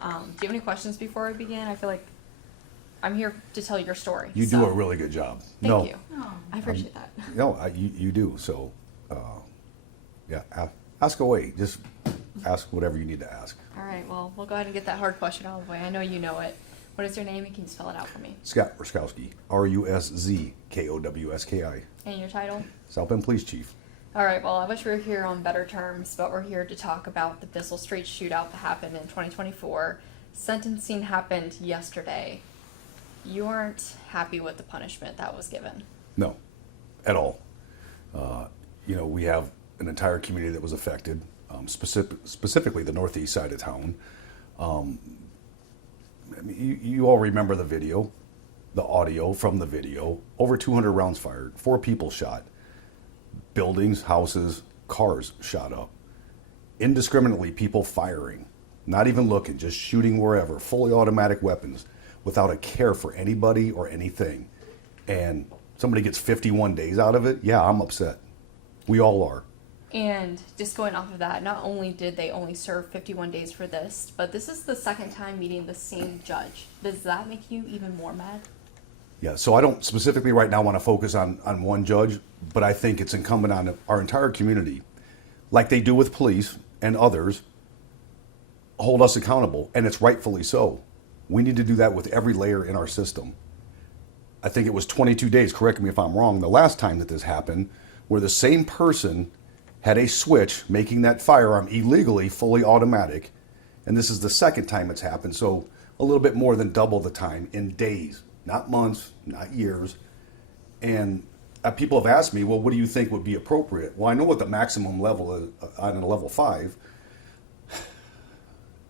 Do you have any questions before we begin? I feel like I'm here to tell your story. You do a really good job. Thank you. I appreciate that. No, you do. So, yeah, ask away. Just ask whatever you need to ask. All right, well, we'll go ahead and get that hard question out of the way. I know you know it. What is your name, and can you spell it out for me? Scott Ruskowski, Ruszkowski. And your title? South Bend Police Chief. All right, well, I wish we were here on better terms, but we're here to talk about the Bissell Street shootout that happened in 2024. Sentencing happened yesterday. You aren't happy with the punishment that was given? No, at all. We have an entire community that was affected, specifically the northeast side of town. You all remember the video, the audio from the video. Over 200 rounds fired, 4 people shot. Buildings, houses, cars shot up. Indiscriminately, people firing, not even looking, just shooting wherever, fully automatic weapons, without a care for anybody or anything. And somebody gets 51 days out of it, yeah, I'm upset. We all are. And just going off of that, not only did they only serve 51 days for this, but this is the second time meeting the same judge. Does that make you even more mad? Yeah, so I don't specifically right now want to focus on one judge, but I think it's incumbent on our entire community, like they do with police and others, hold us accountable, and it's rightfully so. We need to do that with every layer in our system. I think it was 22 days, correct me if I'm wrong, the last time that this happened, where the same person had a switch making that firearm illegally fully automatic, and this is the second time it's happened, so a little bit more than double the time in days. Not months, not years. And people have asked me, well, what do you think would be appropriate? Well, I know what the maximum level is on a level 5.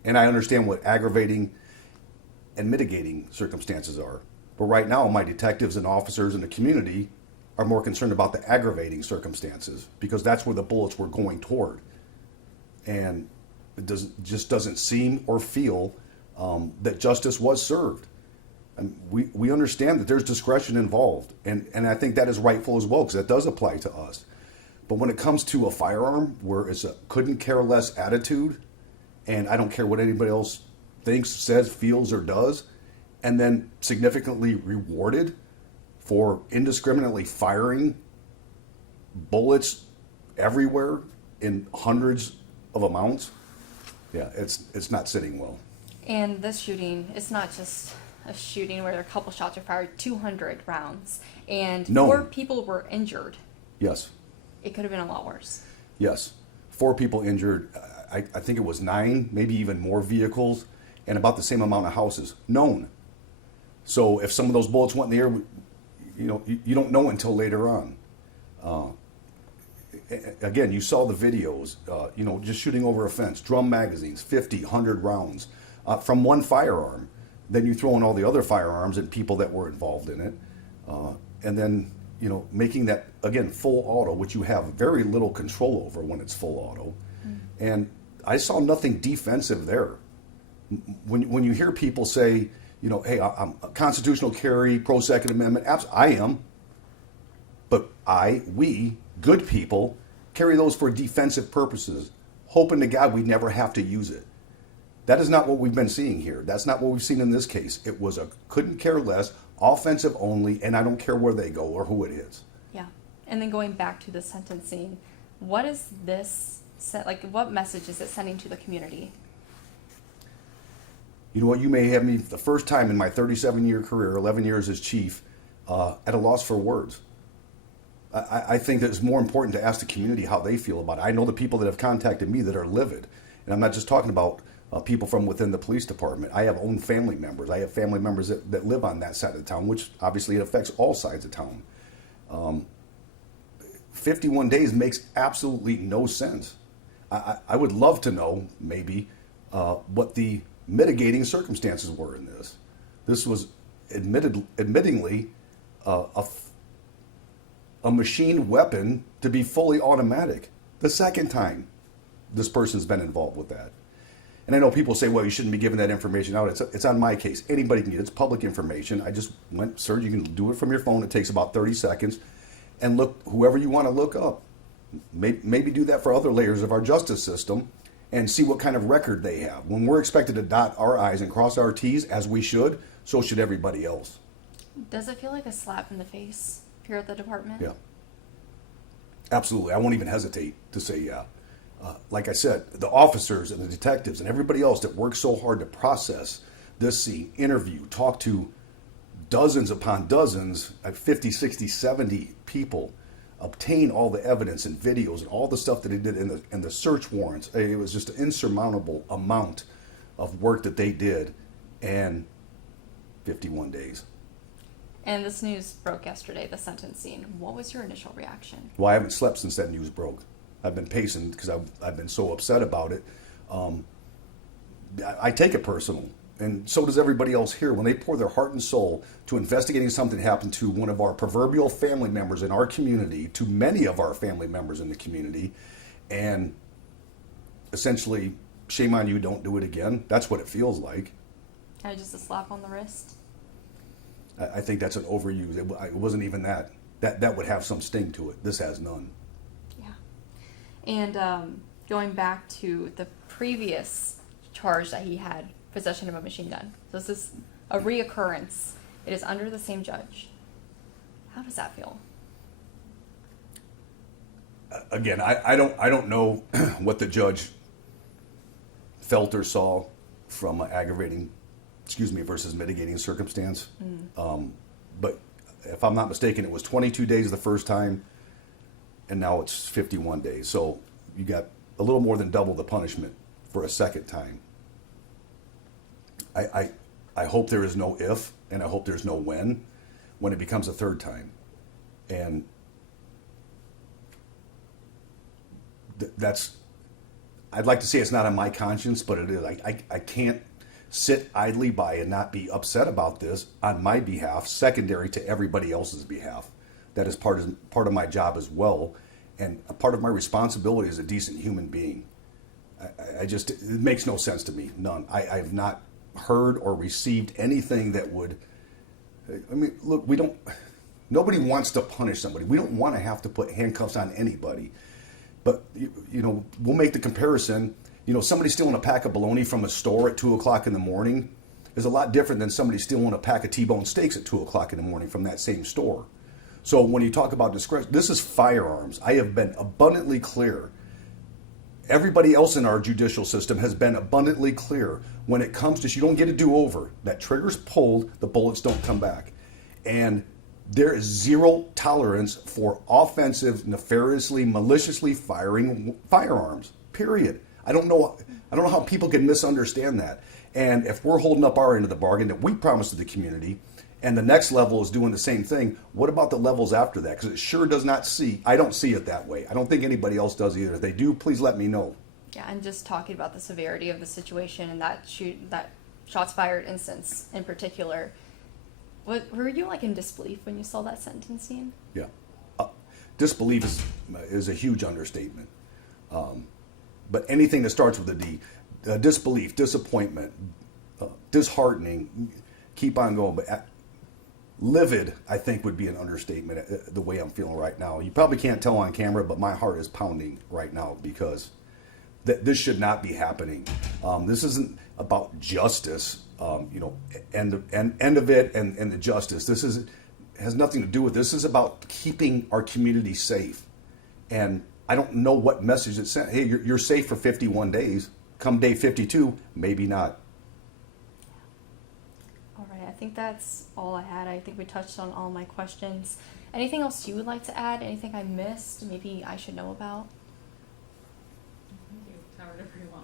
And I understand what aggravating and mitigating circumstances are. But right now, my detectives and officers in the community are more concerned about the aggravating circumstances because that's where the bullets were going toward. And it just doesn't seem or feel that justice was served. And we understand that there's discretion involved, and I think that is rightful as well, because that does apply to us. But when it comes to a firearm where it's a couldn't care less attitude, and I don't care what anybody else thinks, says, feels, or does, and then significantly rewarded for indiscriminately firing bullets everywhere in hundreds of amounts, yeah, it's not sitting well. And this shooting, it's not just a shooting where a couple shots are fired, 200 rounds, and 4 people were injured. Yes. It could have been a lot worse. Yes. 4 people injured. I think it was 9, maybe even more vehicles, and about the same amount of houses known. So if some of those bullets went in the air, you don't know until later on. Again, you saw the videos, just shooting over a fence, drum magazines, 50, 100 rounds from one firearm. Then you throw in all the other firearms and people that were involved in it. And then, making that, again, full auto, which you have very little control over when it's full auto. And I saw nothing defensive there. When you hear people say, hey, I'm a constitutional carry, pro-Second Amendment, I am. But we, good people, carry those for defensive purposes, hoping to God we'd never have to use it. That is not what we've been seeing here. That's not what we've seen in this case. It was a couldn't care less, offensive only, and I don't care where they go or who it is. Yeah. And then going back to the sentencing, what is this, what message is it sending to the community? You know what, you may have me the first time in my 37-year career, 11 years as chief, at a loss for words. I think that it's more important to ask the community how they feel about it. I know the people that have contacted me that are livid, and I'm not just talking about people from within the police department. I have own family members. I have family members that live on that side of the town, which obviously it affects all sides of town. 51 days makes absolutely no sense. I would love to know, maybe, what the mitigating circumstances were in this. This was admittingly a machine weapon to be fully automatic. The second time this person's been involved with that. And I know people say, well, you shouldn't be giving that information out. It's on my case. Anybody can get it. It's public information. I just went, sir, you can do it from your phone. It takes about 30 seconds. And look, whoever you want to look up. Maybe do that for other layers of our justice system and see what kind of record they have. When we're expected to dot our I's and cross our T's, as we should, so should everybody else. Does it feel like a slap in the face here at the department? Yeah. Absolutely. I won't even hesitate to say yeah. Like I said, the officers and the detectives and everybody else that worked so hard to process this scene, interview, talk to dozens upon dozens, 50, 60, 70 people, obtain all the evidence and videos and all the stuff that they did in the search warrants. It was just an insurmountable amount of work that they did, and 51 days. And this news broke yesterday, the sentencing. What was your initial reaction? Well, I haven't slept since that news broke. I've been pacing because I've been so upset about it. I take it personal, and so does everybody else here. When they pour their heart and soul to investigating something that happened to one of our proverbial family members in our community, to many of our family members in the community, and essentially, shame on you, don't do it again. That's what it feels like. Kind of just a slap on the wrist? I think that's an overuse. It wasn't even that. That would have some sting to it. This has none. Yeah. And going back to the previous charge that he had, possession of a machine gun. So this is a reoccurrence. It is under the same judge. How does that feel? Again, I don't know what the judge felt or saw from aggravating, versus mitigating circumstance. But if I'm not mistaken, it was 22 days the first time, and now it's 51 days. So you got a little more than double the punishment for a second time. I hope there is no if, and I hope there's no when it becomes a third time. And that's, I'd like to say it's not on my conscience, but it is. I can't sit idly by and not be upset about this on my behalf, secondary to everybody else's behalf. That is part of my job as well, and a part of my responsibility as a decent human being. It makes no sense to me, none. I've not heard or received anything that would, I mean, look, nobody wants to punish somebody. We don't want to have to put handcuffs on anybody. But, we'll make the comparison. Somebody stealing a pack of bologna from a store at 2 o'clock in the morning is a lot different than somebody stealing a pack of T-bone steaks at 2 o'clock in the morning from that same store. So when you talk about discretion, this is firearms. I have been abundantly clear. Everybody else in our judicial system has been abundantly clear. When it comes to, you don't get a do-over. That trigger's pulled, the bullets don't come back. And there is zero tolerance for offensive, nefariously, maliciously firing firearms, period. I don't know how people can misunderstand that. And if we're holding up our end of the bargain that we promised to the community, and the next level is doing the same thing, what about the levels after that? Because it sure does not I don't see it that way. I don't think anybody else does either. If they do, please let me know. Yeah, and just talking about the severity of the situation and that shots fired instance in particular, were you in disbelief when you saw that sentencing? Yeah. Disbelief is a huge understatement. But anything that starts with a D, disbelief, disappointment, disheartening, keep on going. But livid, I think, would be an understatement, the way I'm feeling right now. You probably can't tell on camera, but my heart is pounding right now because this should not be happening. This isn't about justice, end of it and the justice. This has nothing to do with this. This is about keeping our community safe. And I don't know what message it sent. Hey, you're safe for 51 days. Come day 52, maybe not. All right, I think that's all I had. I think we touched on all my questions. Anything else you would like to add? Anything I missed? Maybe I should know about? I think you covered it pretty well.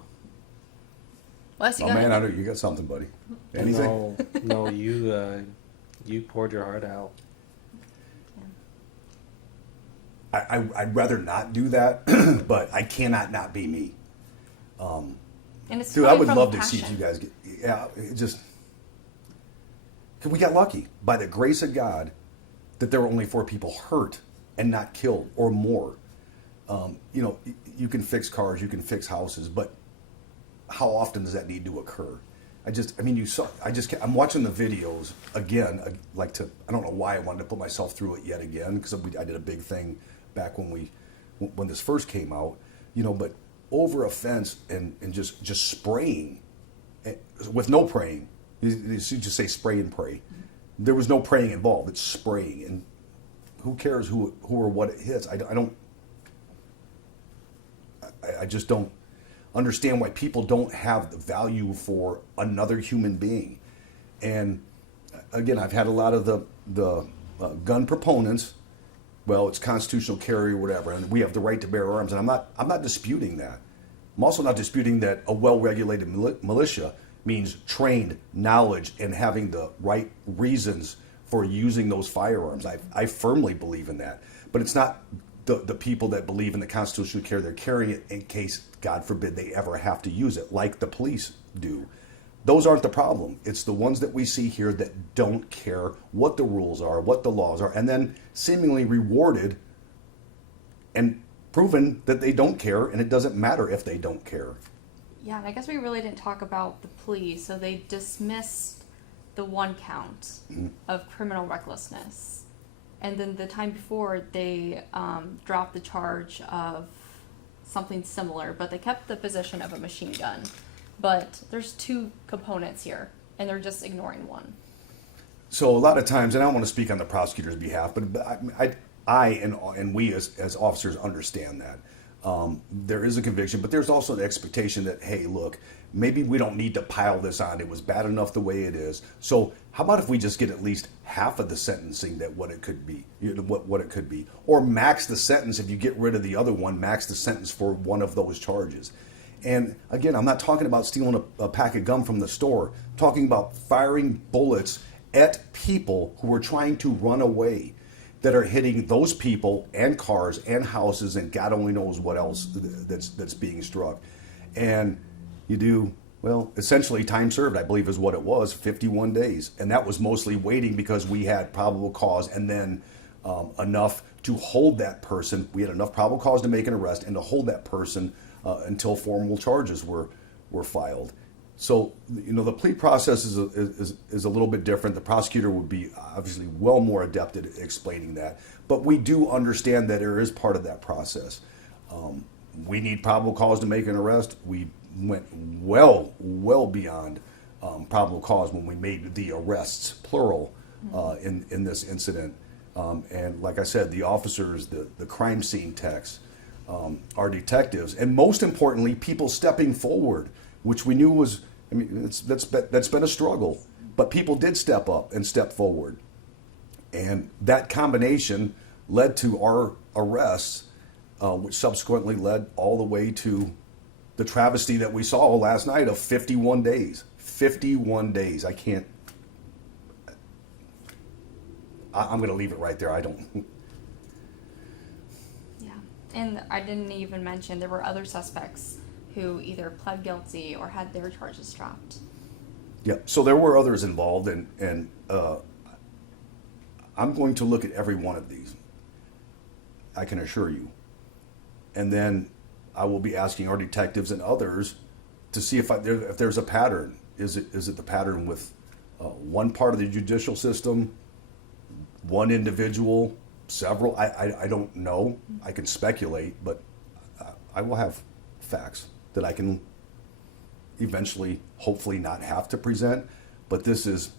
Wes, you Oh got man, anything? you got something, buddy. Anything? No, you poured your heart out. I'd rather not do that, but I cannot not be me. And it's Dude, I coming would from love to passion. see you guys get. Yeah, it just. We got lucky by the grace of God that there were only 4 people hurt and not killed or more. You can fix cars, you can fix houses, but how often does that need to occur? I'm watching the videos again. I don't know why I wanted to put myself through it yet again because I did a big thing back when this first came out. But over a fence and just spraying with no praying. You just say spray and pray. There was no praying involved. It's spraying, and who cares who or what it hits? I just don't understand why people don't have the value for another human being. And again, I've had a lot of the gun proponents. Well, it's constitutional carry or whatever, and we have the right to bear arms. And I'm not disputing that. I'm also not disputing that a well-regulated militia means trained knowledge and having the right reasons for using those firearms. I firmly believe in that. But it's not the people that believe in the constitutional carry. They're carrying it in case, God forbid, they ever have to use it, like the police do. Those aren't the problem. It's the ones that we see here that don't care what the rules are, what the laws are, and then seemingly rewarded and proven that they don't care, and it doesn't matter if they don't care. Yeah, and I guess we really didn't talk about the plea. So they dismissed the one count of criminal recklessness. And then the time before, they dropped the charge of something similar, but they kept the position of a machine gun. But there's two components here, and they're just ignoring one. So a lot of times, and I don't want to speak on the prosecutor's behalf, but I and we as officers understand that. There is a conviction, but there's also the expectation that, hey, look, maybe we don't need to pile this on. It was bad enough the way it is. So how about if we just get at least half of the sentencing that what it could be, what it could be, or max the sentence if you get rid of the other one, max the sentence for one of those charges. And again, I'm not talking about stealing a pack of gum from the store. I'm talking about firing bullets at people who are trying to run away, that are hitting those people and cars and houses and God only knows what else that's being struck. And you do, well, essentially time served, I believe is what it was, 51 days. And that was mostly waiting because we had probable cause and then enough to hold that person. We had enough probable cause to make an arrest and to hold that person until formal charges were filed. So, the plea process is a little bit different. The prosecutor would be obviously well more adept at explaining that. But we do understand that there is part of that process. We need probable cause to make an arrest. We went well beyond probable cause when we made the arrests, plural, in this incident. And like I said, the officers, the crime scene techs, our detectives, and most importantly, people stepping forward, which we knew was, that's been a struggle, but people did step up and step forward. And that combination led to our arrests, which subsequently led all the way to the travesty that we saw last night of 51 days. 51 days. I'm going to leave it right there. Yeah, and I didn't even mention there were other suspects who either pled guilty or had their charges dropped. Yeah, so there were others involved, and I'm going to look at every one of these, I can assure you. And then I will be asking our detectives and others to see if there's a pattern. Is it the pattern with one part of the judicial system, one individual, several? I don't know. I can speculate, but I will have facts that I can eventually, hopefully, not have to present. But this is,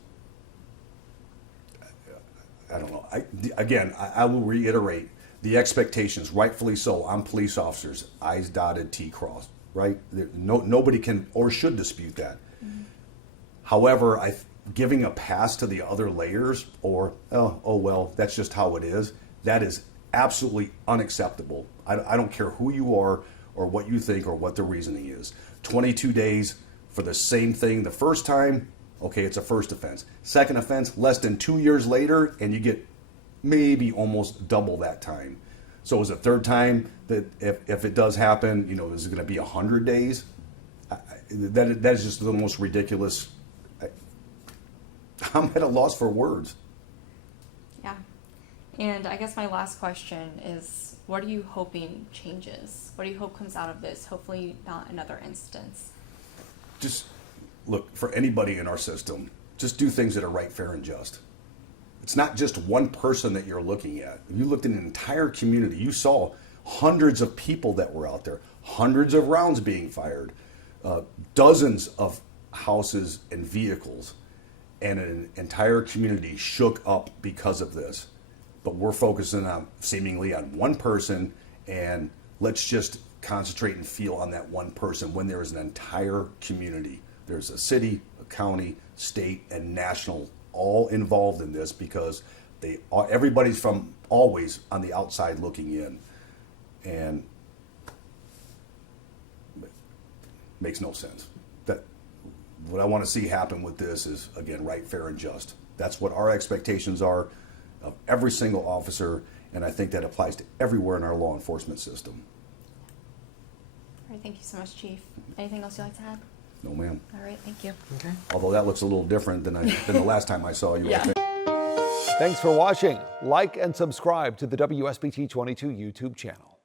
I don't know. I will reiterate the expectations, rightfully so, on police officers, I's dotted, T crossed, right? Nobody can or should dispute that. Mm-hmm. However, giving a pass to the other layers or, oh well, that's just how it is, that is absolutely unacceptable. I don't care who you are or what you think or what the reasoning is. 22 days for the same thing the first time, okay, it's a first offense. Second offense, less than 2 years later, and you get maybe almost double that time. So is a third time that if it does happen, is it going to be 100 days? That is just the most ridiculous. I'm at a loss for words. Yeah. And I guess my last question is, what are you hoping changes? What do you hope comes out of this? Hopefully not another instance. Just look, for anybody in our system, just do things that are right, fair, and just. It's not just one person that you're looking at. If you looked at an entire community, you saw hundreds of people that were out there, hundreds of rounds being fired, dozens of houses and vehicles, and an entire community shook up because of this. But we're focusing on seemingly on one person, and let's just concentrate and feel on that one person when there is an entire community. There's a city, a county, state, and national all involved in this because everybody's from always on the outside looking in, and makes no sense. That what I want to see happen with this is, again, right, fair, and just. That's what our expectations are of every single officer, and I think that applies to everywhere in our law enforcement system. All right, thank you so much, Chief. Anything else you'd like to add? No, ma'am. All right, thank you. Okay. Although that looks a little different than the last time I saw you. Yeah. I think. Thanks for watching. Like and subscribe to the WSBT 22 YouTube channel.